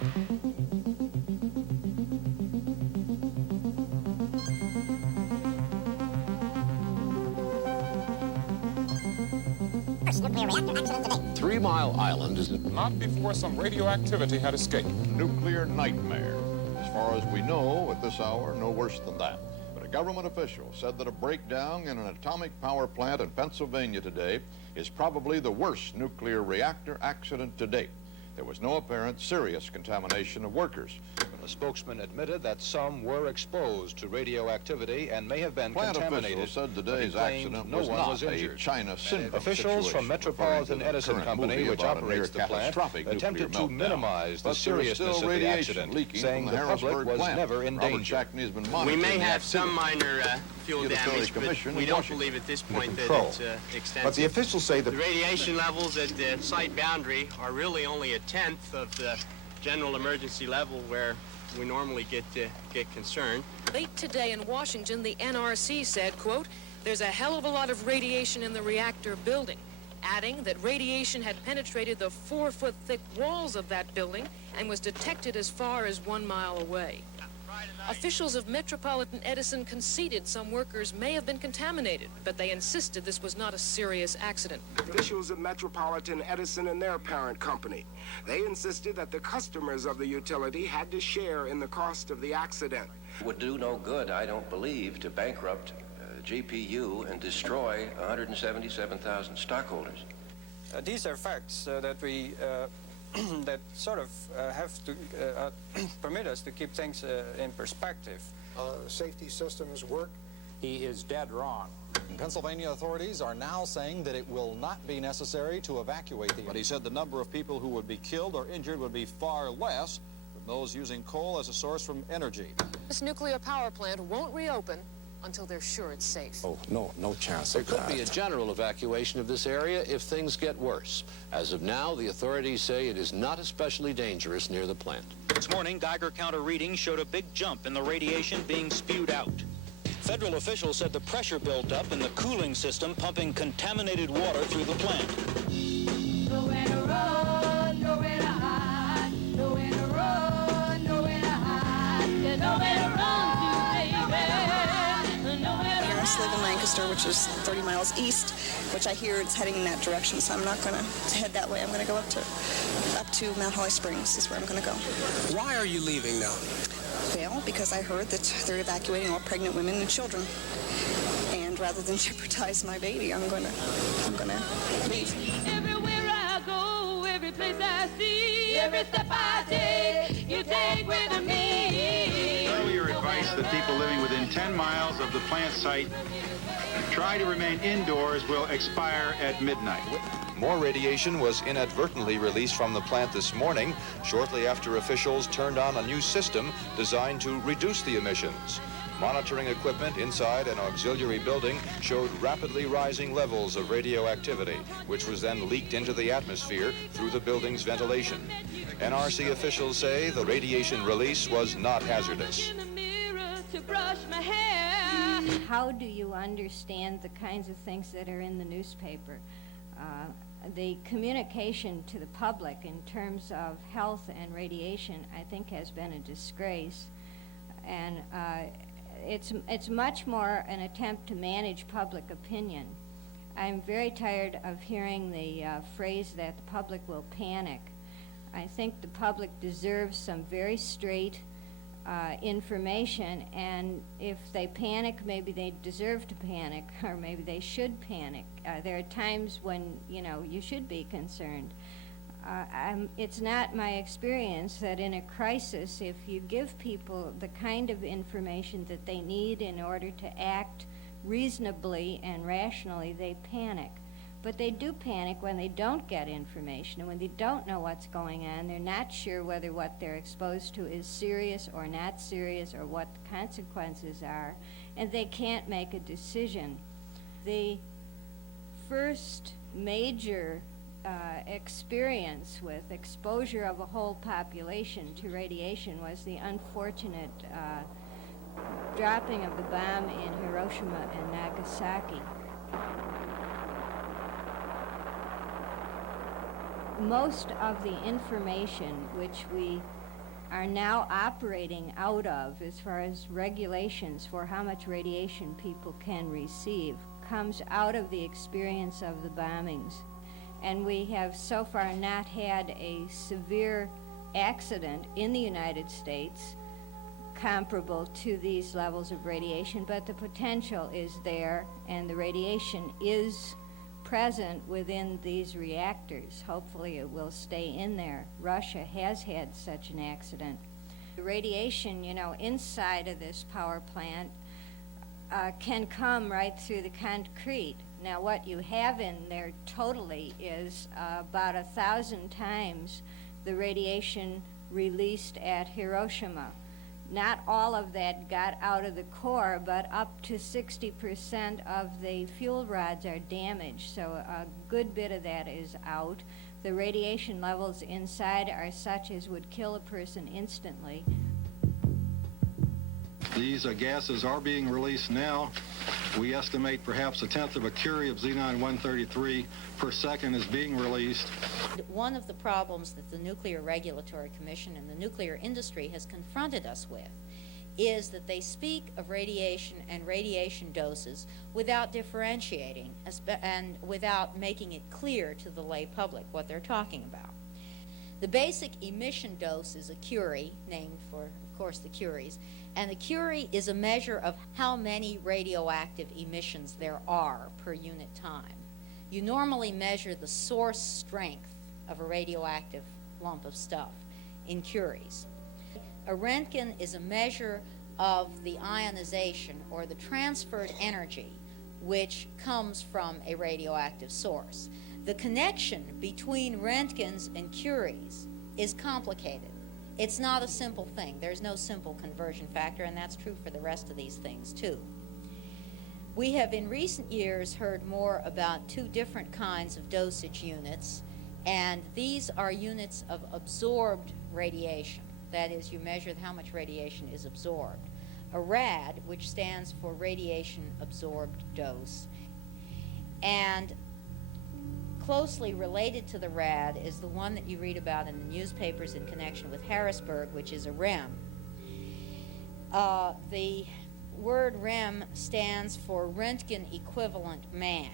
Nuclear reactor accident today. 3 Mile Island is not before some radioactivity had escaped. Nuclear nightmare. As far as we know, at this hour, no worse than that. But a government official said that a breakdown in an atomic power plant in Pennsylvania today is probably the worst nuclear reactor accident to date. There was no apparent serious contamination of workers. A spokesman admitted that some were exposed to radioactivity and may have been Plant contaminated. officials said today's accident no was one not was a injured. China syndrome Officials situation, from Metropolitan Edison current Company, movie which about a operates the plant, near-catastrophic attempted nuclear to meltdown. minimize the But there is seriousness still of the radiation accident, leaking saying from the public Harrisburg was plant. never in Robert danger. Shackney has been We monitoring may the have some activity. minor fuel Utility damage, but Commission we in don't Washington. believe at this point that control. it's extensive. But the officials say that The radiation levels at the site boundary are really only a tenth of the general emergency level where we normally get concerned. Late today in Washington, the NRC said, quote, "There's a hell of a lot of radiation in the reactor building," adding that radiation had penetrated the 4-foot-thick walls of that building and was detected as far as 1 mile away. Officials of Metropolitan Edison conceded some workers may have been contaminated, but they insisted this was not a serious accident. Officials of Metropolitan Edison and their parent company. They insisted that the customers of the utility had to share in the cost of the accident. It would do no good, I don't believe, to bankrupt GPU and destroy 177,000 stockholders. These are facts that we that sort of have to permit us to keep things in perspective. Safety systems work. He is dead wrong. Pennsylvania authorities are now saying that it will not be necessary to evacuate the... But he said the number of people who would be killed or injured would be far less than those using coal as a source from energy. This nuclear power plant won't reopen until they're sure it's safe. Oh, no chance There of could that. be a general evacuation of this area if things get worse. As of now, the authorities say it is not especially dangerous near the plant. This morning, Geiger counter readings showed a big jump in the radiation being spewed out. Federal officials said the pressure built up in the cooling system pumping contaminated water through the plant. Nowhere to run, nowhere to hide, nowhere to run, nowhere to hide, there's nowhere to run to, baby. Parents live in Lancaster, which is 30 miles east, which I hear it's heading in that direction, so I'm not going to head that way. I'm going to go up to Mount Holly Springs is where I'm going to go. Why are you leaving now? Well, because I heard that they're evacuating all pregnant women and children. And rather than jeopardize my baby, I'm going to leave. Everywhere I go, every place I see, every step I take, you take with me. Earlier advice that people living within 10 miles of the plant site try to remain indoors will expire at midnight. More radiation was inadvertently released from the plant this morning, shortly after officials turned on a new system designed to reduce the emissions. Monitoring equipment inside an auxiliary building showed rapidly rising levels of radioactivity, which was then leaked into the atmosphere through the building's ventilation. NRC officials say the radiation release was not hazardous. How do you understand the kinds of things that are in the newspaper? The communication to the public in terms of health and radiation, I think, has been a disgrace. And it's much more an attempt to manage public opinion. I'm very tired of hearing the phrase that the public will panic. I think the public deserves some very straight information, and if they panic, maybe they deserve to panic, or maybe they should panic. There are times when, you should be concerned. It's not my experience that in a crisis, if you give people the kind of information that they need in order to act reasonably and rationally, they panic. But they do panic when they don't get information and when they don't know what's going on. They're not sure whether what they're exposed to is serious or not serious or what the consequences are, and they can't make a decision. The first major experience with exposure of a whole population to radiation was the unfortunate dropping of the bomb in Hiroshima and Nagasaki. Most of the information which we are now operating out of, as far as regulations for how much radiation people can receive, comes out of the experience of the bombings. And we have so far not had a severe accident in the United States comparable to these levels of radiation, but the potential is there, and the radiation is present within these reactors. Hopefully it will stay in there. Russia has had such an accident. The radiation, you know, inside of this power plant can come right through the concrete. Now what you have in there totally is about 1,000 times the radiation released at Hiroshima. Not all of that got out of the core, but up to 60% of the fuel rods are damaged, so a good bit of that is out. The radiation levels inside are such as would kill a person instantly. These gases are being released now. We estimate perhaps 1/10 of a curie of xenon-133 per second is being released. One of the problems that the Nuclear Regulatory Commission and the nuclear industry has confronted us with is that they speak of radiation and radiation doses without differentiating and without making it clear to the lay public what they're talking about. The basic emission dose is a curie, named for, of course, the curies, and the curie is a measure of how many radioactive emissions there are per unit time. You normally measure the source strength of a radioactive lump of stuff in curies. A Röntgen is a measure of the ionization or the transferred energy which comes from a radioactive source. The connection between Röntgens and curies is complicated. It's not a simple thing. There's no simple conversion factor, and that's true for the rest of these things too. We have in recent years heard more about two different kinds of dosage units, and these are units of absorbed radiation. That is, you measure how much radiation is absorbed. A RAD, which stands for radiation absorbed dose, and closely related to the RAD is the one that you read about in the newspapers in connection with Harrisburg, which is a REM. The word REM stands for Röntgen Equivalent Man,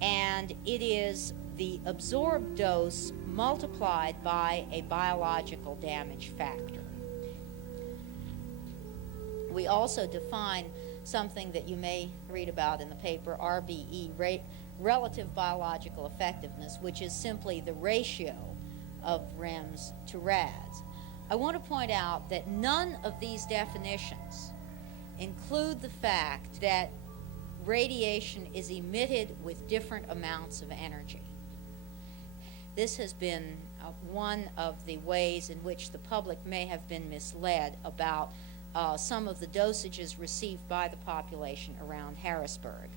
and it is the absorbed dose multiplied by a biological damage factor. We also define something that you may read about in the paper, RBE, relative biological effectiveness, which is simply the ratio of REMs to RADs. I want to point out that none of these definitions include the fact that radiation is emitted with different amounts of energy. This has been one of the ways in which the public may have been misled about some of the dosages received by the population around Harrisburg.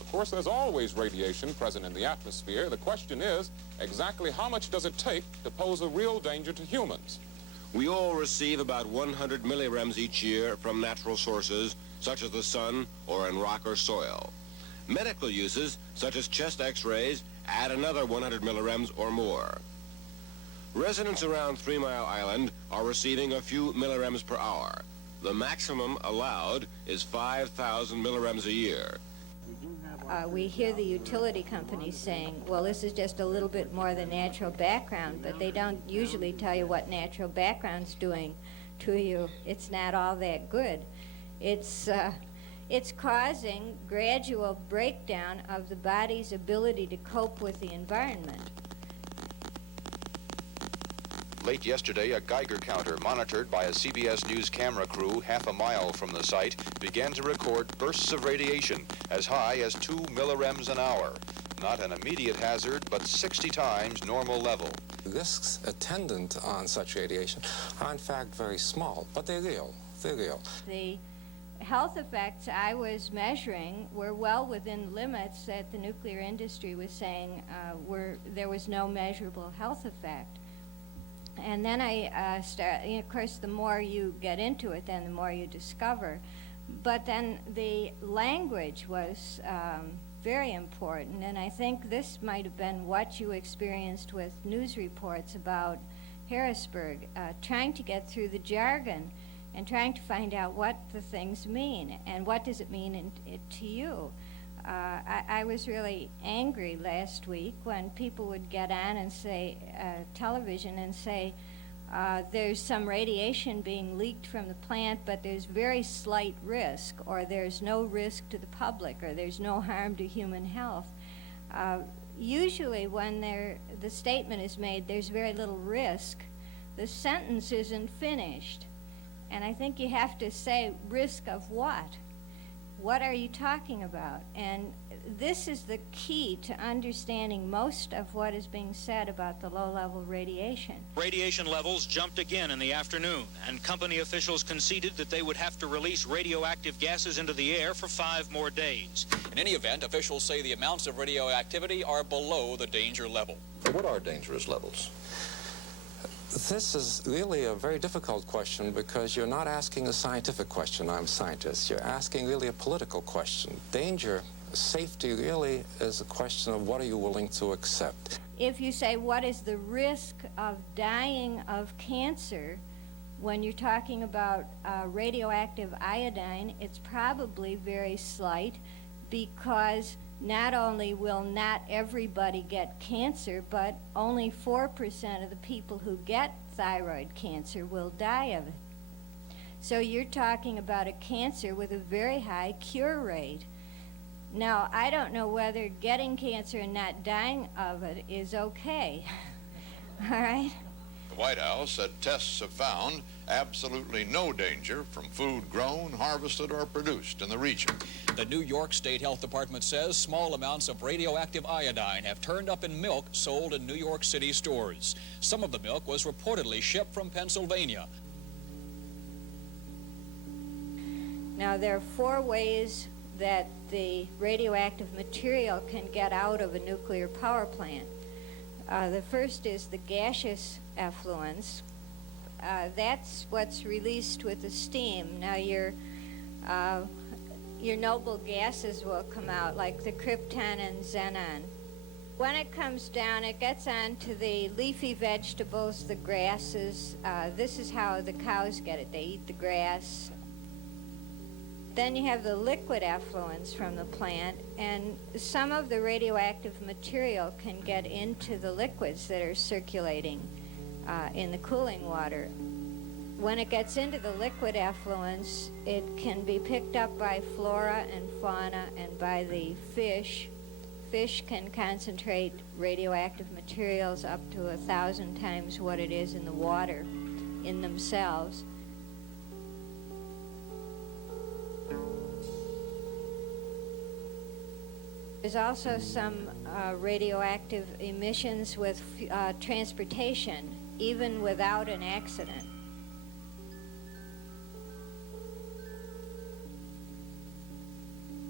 Of course, there's always radiation present in the atmosphere. The question is, exactly how much does it take to pose a real danger to humans? We all receive about 100 millirems each year from natural sources, such as the sun or in rock or soil. Medical uses, such as chest x-rays, add another 100 millirems or more. Residents around 3 Mile Island are receiving a few millirems per hour. The maximum allowed is 5,000 millirems a year. We hear the utility companies saying, well, this is just a little bit more than natural background, but they don't usually tell you what natural background's doing to you. It's not all that good. It's causing gradual breakdown of the body's ability to cope with the environment. Late yesterday, a Geiger counter monitored by a CBS News camera crew half a mile from the site began to record bursts of radiation as high as 2 millirems an hour. Not an immediate hazard, but 60 times normal level. Risks attendant on such radiation are in fact very small, but they're real. They're real. The health effects I was measuring were well within limits that the nuclear industry was saying there was no measurable health effect. And then of course, the more you get into it, then the more you discover. But then the language was very important, and I think this might have been what you experienced with news reports about Harrisburg, trying to get through the jargon and trying to find out what the things mean and what does it mean to you. I was really angry last week when people would get on and say, television and say, there's some radiation being leaked from the plant, but there's very slight risk, or there's no risk to the public, or there's no harm to human health. Usually when the statement is made, there's very little risk, the sentence isn't finished. And I think you have to say, risk of what? What are you talking about? And this is the key to understanding most of what is being said about the low-level radiation. Radiation levels jumped again in the afternoon, and company officials conceded that they would have to release radioactive gases into the air for 5 more days. In any event, officials say the amounts of radioactivity are below the danger level. What are dangerous levels? This is really a very difficult question because you're not asking a scientific question. I'm a scientist. You're asking really a political question. Danger, safety really is a question of what are you willing to accept. If you say what is the risk of dying of cancer, when you're talking about radioactive iodine, it's probably very slight because not only will not everybody get cancer, but only 4% of the people who get thyroid cancer will die of it. So you're talking about a cancer with a very high cure rate. Now, I don't know whether getting cancer and not dying of it is okay. All right? The White House said tests have found absolutely no danger from food grown, harvested, or produced in the region. The New York State Health Department says small amounts of radioactive iodine have turned up in milk sold in New York City stores. Some of the milk was reportedly shipped from Pennsylvania. Now, there are 4 ways that the radioactive material can get out of a nuclear power plant. The first is the gaseous effluents. That's what's released with the steam. Now, your noble gases will come out, like the krypton and xenon. When it comes down, it gets onto the leafy vegetables, the grasses. This is how the cows get it. They eat the grass. Then you have the liquid effluents from the plant, and some of the radioactive material can get into the liquids that are circulating in the cooling water. When it gets into the liquid effluents, it can be picked up by flora and fauna and by the fish. Fish can concentrate radioactive materials up to 1,000 times what it is in the water in themselves. There's also some radioactive emissions with transportation, even without an accident.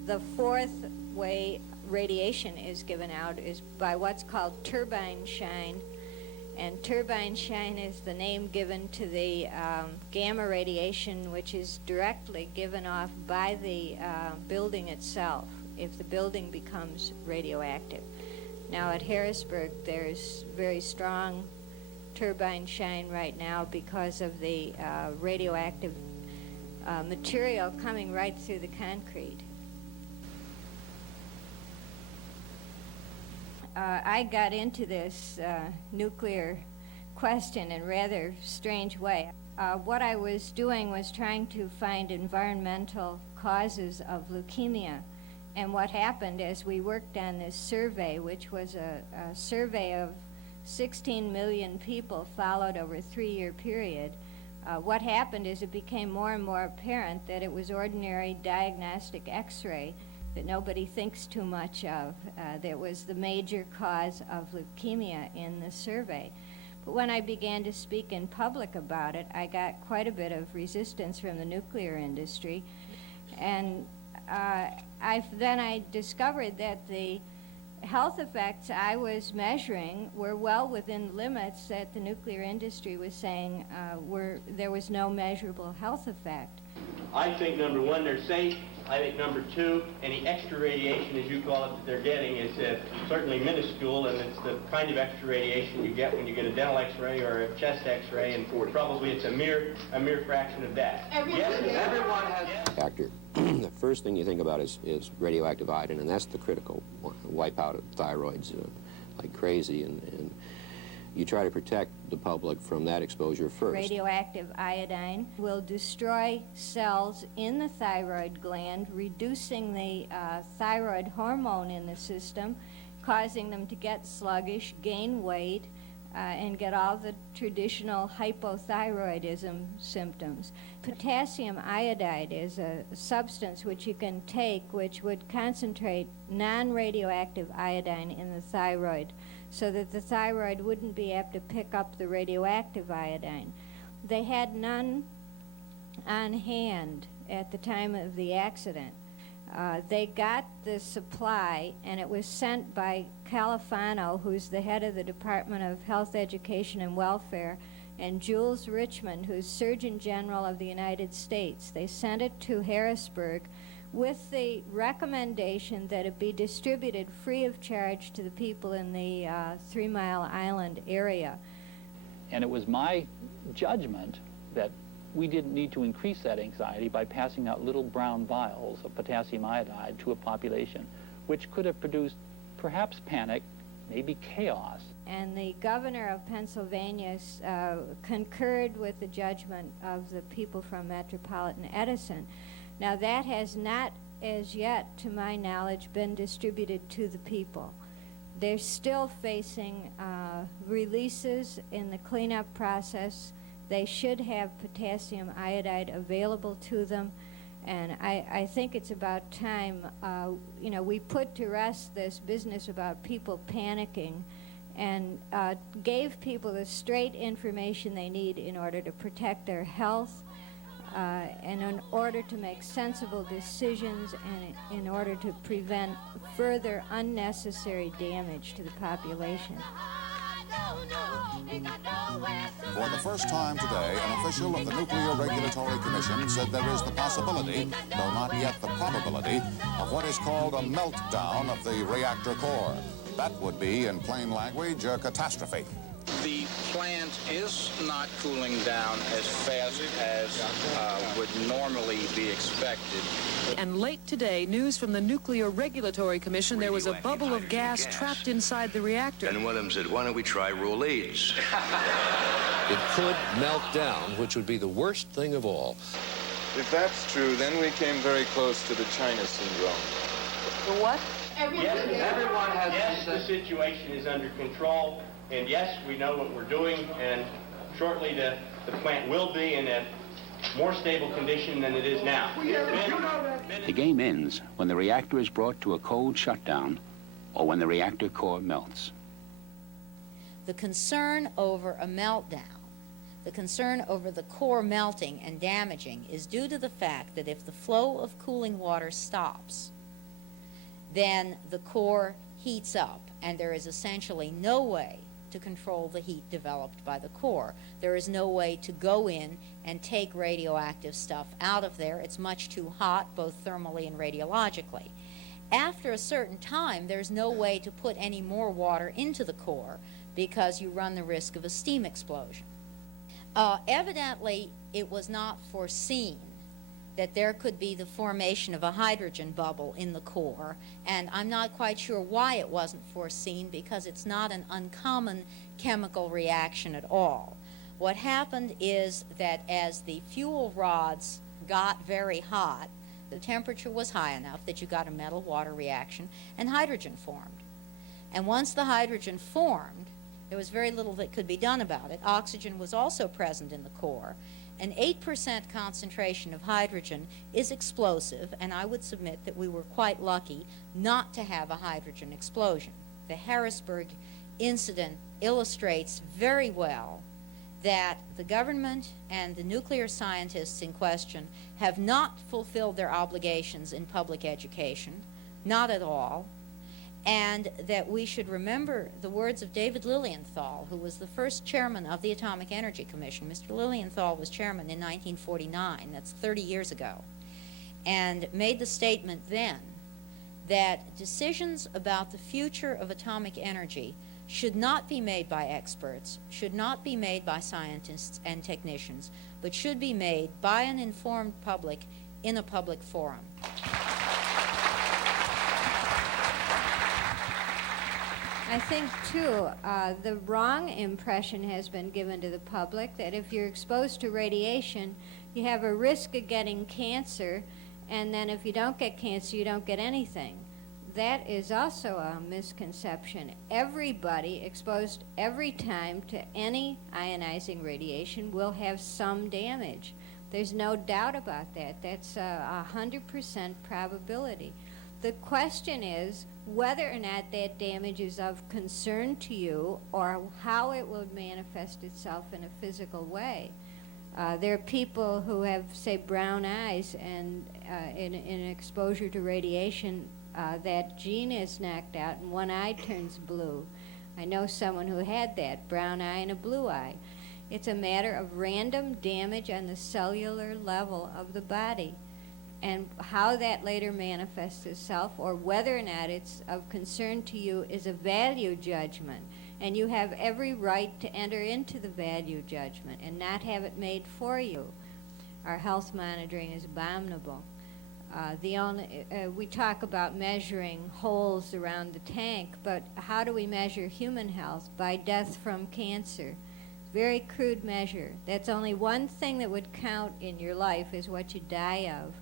The 4th way radiation is given out is by what's called turbine shine. And turbine shine is the name given to the gamma radiation, which is directly given off by the building itself if the building becomes radioactive. Now at Harrisburg, there's very strong turbine shine right now because of the radioactive material coming right through the concrete. I got into this nuclear question in a rather strange way. What I was doing was trying to find environmental causes of leukemia. And what happened as we worked on this survey, which was a survey of 16 million people followed over a 3-year period, what happened is it became more and more apparent that it was ordinary diagnostic X-ray that nobody thinks too much of, that was the major cause of leukemia in the survey. But when I began to speak in public about it, I got quite a bit of resistance from the nuclear industry. And then I discovered that the health effects I was measuring were well within limits that the nuclear industry was saying there was no measurable health effect. I think, number one, they're safe. I think number two, any extra radiation, as you call it, that they're getting is certainly minuscule, and it's the kind of extra radiation you get when you get a dental X-ray or a chest X-ray, and probably it's a mere fraction of that. Yes, everyone has. Reactor. The first thing you think about is radioactive iodine, and that's the critical one. Wipe out thyroids like crazy, and you try to protect the public from that exposure first. Radioactive iodine will destroy cells in the thyroid gland, reducing the thyroid hormone in the system, causing them to get sluggish, gain weight, and get all the traditional hypothyroidism symptoms. Potassium iodide is a substance which you can take which would concentrate non-radioactive iodine in the thyroid so that the thyroid wouldn't be apt to pick up the radioactive iodine. They had none on hand at the time of the accident. They got the supply, and it was sent by Califano, who's the head of the Department of Health, Education, and Welfare, and Jules Richmond, who's Surgeon General of the United States. They sent it to Harrisburg with the recommendation that it be distributed free of charge to the people in the 3 Mile Island area. And it was my judgment that we didn't need to increase that anxiety by passing out little brown vials of potassium iodide to a population, which could have produced perhaps panic, maybe chaos. And the governor of Pennsylvania concurred with the judgment of the people from Metropolitan Edison. Now that has not as yet, to my knowledge, been distributed to the people. They're still facing releases in the cleanup process. They should have potassium iodide available to them, and I think it's about time, you know, we put to rest this business about people panicking and gave people the straight information they need in order to protect their health, and in order to make sensible decisions, and in order to prevent further unnecessary damage to the population. For the first time today, an official of the Nuclear Regulatory Commission said there is the possibility, though not yet the probability, of what is called a meltdown of the reactor core. That would be, in plain language, a catastrophe. The plant is not cooling down as fast as would normally be expected. And late today, news from the Nuclear Regulatory Commission, there was a bubble of gas trapped inside the reactor. And one of them said, why don't we try recedes? It could melt down, which would be the worst thing of all. If that's true, then we came very close to the China syndrome. The what? Yes, everyone has. Yes, the situation is under control, and yes, we know what we're doing, and shortly the plant will be in a more stable condition than it is now. The game ends when the reactor is brought to a cold shutdown or when the reactor core melts. The concern over a meltdown, the concern over the core melting and damaging, is due to the fact that if the flow of cooling water stops, then the core heats up, and there is essentially no way to control the heat developed by the core. There is no way to go in and take radioactive stuff out of there. It's much too hot, both thermally and radiologically. After a certain time, there's no way to put any more water into the core because you run the risk of a steam explosion. Evidently, it was not foreseen that there could be the formation of a hydrogen bubble in the core, and I'm not quite sure why it wasn't foreseen, because it's not an uncommon chemical reaction at all. What happened is that as the fuel rods got very hot, the temperature was high enough that you got a metal-water reaction, and hydrogen formed. And once the hydrogen formed, there was very little that could be done about it. Oxygen was also present in the core. An 8% concentration of hydrogen is explosive, and I would submit that we were quite lucky not to have a hydrogen explosion. The Harrisburg incident illustrates very well that the government and the nuclear scientists in question have not fulfilled their obligations in public education, not at all, and that we should remember the words of David Lilienthal, who was the first chairman of the Atomic Energy Commission. Mr. Lilienthal was chairman in 1949. That's 30 years ago. and made the statement then that decisions about the future of atomic energy should not be made by experts, should not be made by scientists and technicians, but should be made by an informed public in a public forum. I think, too, the wrong impression has been given to the public that if you're exposed to radiation, you have a risk of getting cancer, and then if you don't get cancer, you don't get anything. That is also a misconception. Everybody exposed every time to any ionizing radiation will have some damage. There's no doubt about that. That's 100% probability. The question is whether or not that damage is of concern to you or how it will manifest itself in a physical way. There are people who have, say, brown eyes, and in exposure to radiation, that gene is knocked out and one eye turns blue. I know someone who had that, brown eye and a blue eye. It's a matter of random damage on the cellular level of the body. And how that later manifests itself or whether or not it's of concern to you is a value judgment. And you have every right to enter into the value judgment and not have it made for you. Our health monitoring is abominable. We talk about measuring holes around the tank, but how do we measure human health? By death from cancer. Very crude measure. That's only one thing that would count in your life is what you die of.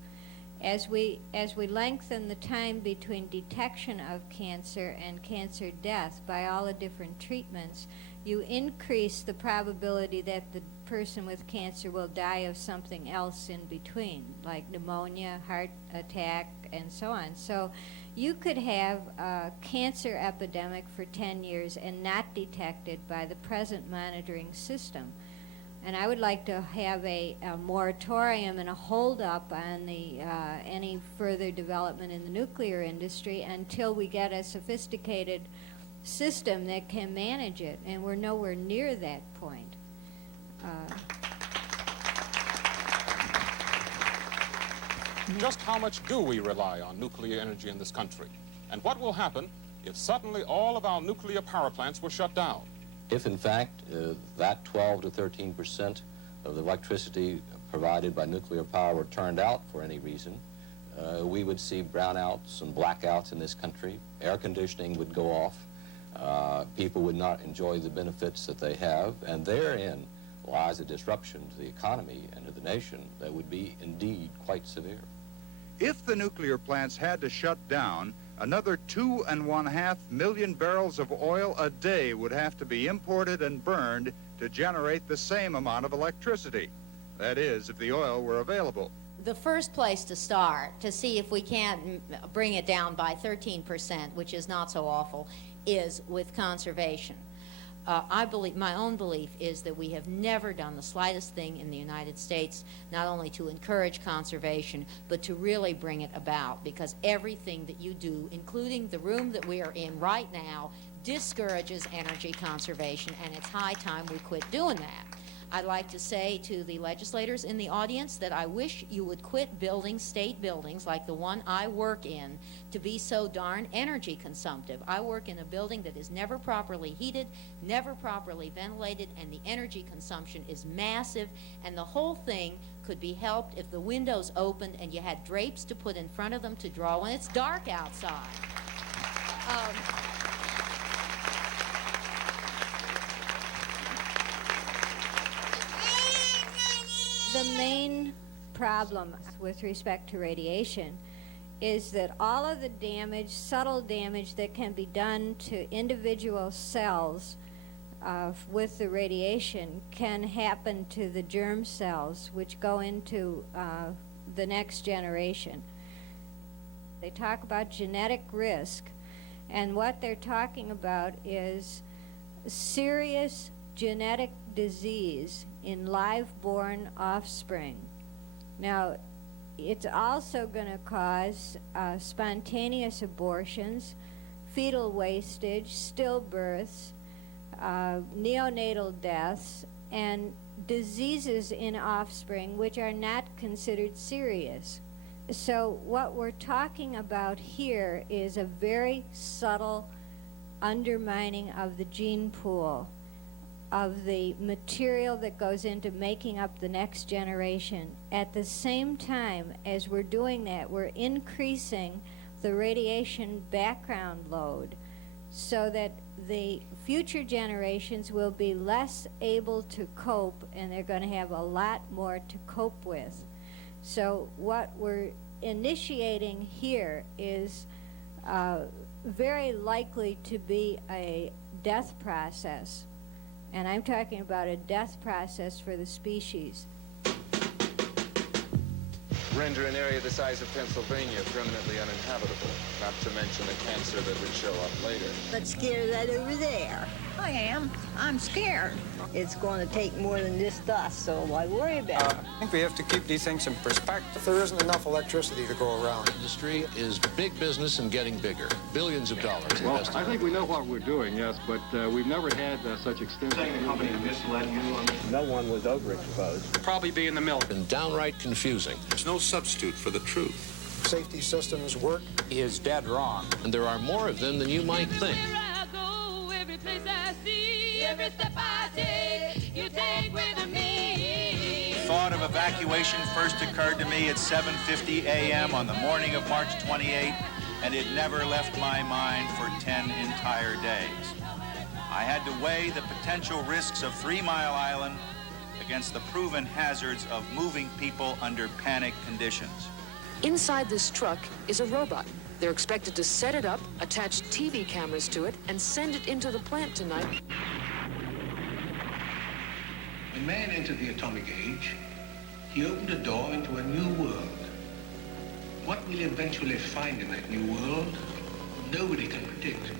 As we lengthen the time between detection of cancer and cancer death by all the different treatments, you increase the probability that the person with cancer will die of something else in between, like pneumonia, heart attack, and so on. So you could have a cancer epidemic for 10 years and not detected by the present monitoring system. And I would like to have a moratorium and a hold-up on any further development in the nuclear industry until we get a sophisticated system that can manage it, and we're nowhere near that point. Just how much do we rely on nuclear energy in this country? And what will happen if suddenly all of our nuclear power plants were shut down? If, in fact, that 12 to 13% of the electricity provided by nuclear power were turned out for any reason, we would see brownouts and blackouts in this country. Air conditioning would go off. People would not enjoy the benefits that they have, and therein lies a disruption to the economy and to the nation that would be indeed quite severe. If the nuclear plants had to shut down, another 2.5 million barrels of oil a day would have to be imported and burned to generate the same amount of electricity. That is, if the oil were available. The first place to start to see if we can't bring it down by 13%, which is not so awful, is with conservation. I believe, my own belief is that we have never done the slightest thing in the United States, not only to encourage conservation, but to really bring it about, because everything that you do, including the room that we are in right now, discourages energy conservation, and it's high time we quit doing that. I'd like to say to the legislators in the audience that I wish you would quit building state buildings like the one I work in to be so darn energy consumptive. I work in a building that is never properly heated, never properly ventilated, and the energy consumption is massive, and the whole thing could be helped if the windows opened and you had drapes to put in front of them to draw when it's dark outside. The main problem with respect to radiation is that all of the damage, subtle damage that can be done to individual cells with the radiation can happen to the germ cells, which go into the next generation. They talk about genetic risk, and what they're talking about is serious genetic disease in live-born offspring. Now, it's also going to cause spontaneous abortions, fetal wastage, stillbirths, neonatal deaths, and diseases in offspring which are not considered serious. So what we're talking about here is a very subtle undermining of the gene pool, of the material that goes into making up the next generation. At the same time as we're doing that, we're increasing the radiation background load so that the future generations will be less able to cope, and they're going to have a lot more to cope with. So what we're initiating here is very likely to be a death process. And I'm talking about a death process for the species. Render an area the size of Pennsylvania permanently uninhabitable, not to mention the cancer that would show up later. Let's scare that over there. I am. I'm scared. It's going to take more than just us, so why worry about it? I think we have to keep these things in perspective. There isn't enough electricity to go around. Industry is big business and getting bigger. Billions of dollars Well, invested. I think we know what we're doing, yes, but we've never had such extensive... company misled you on this? No one was overexposed. Probably be in the milk. And downright confusing. There's no substitute for the truth. Safety systems work. He is dead wrong. And there are more of them than you might think. Every place I see, every step I take, you take with me. Thought of evacuation first occurred to me at 7:50 a.m. on the morning of March 28, and it never left my mind for 10 entire days. I had to weigh the potential risks of 3 Mile Island against the proven hazards of moving people under panic conditions. Inside this truck is a robot. They're expected to set it up, attach TV cameras to it, and send it into the plant tonight. When man entered the atomic age, he opened a door into a new world. What we'll eventually find in that new world, nobody can predict.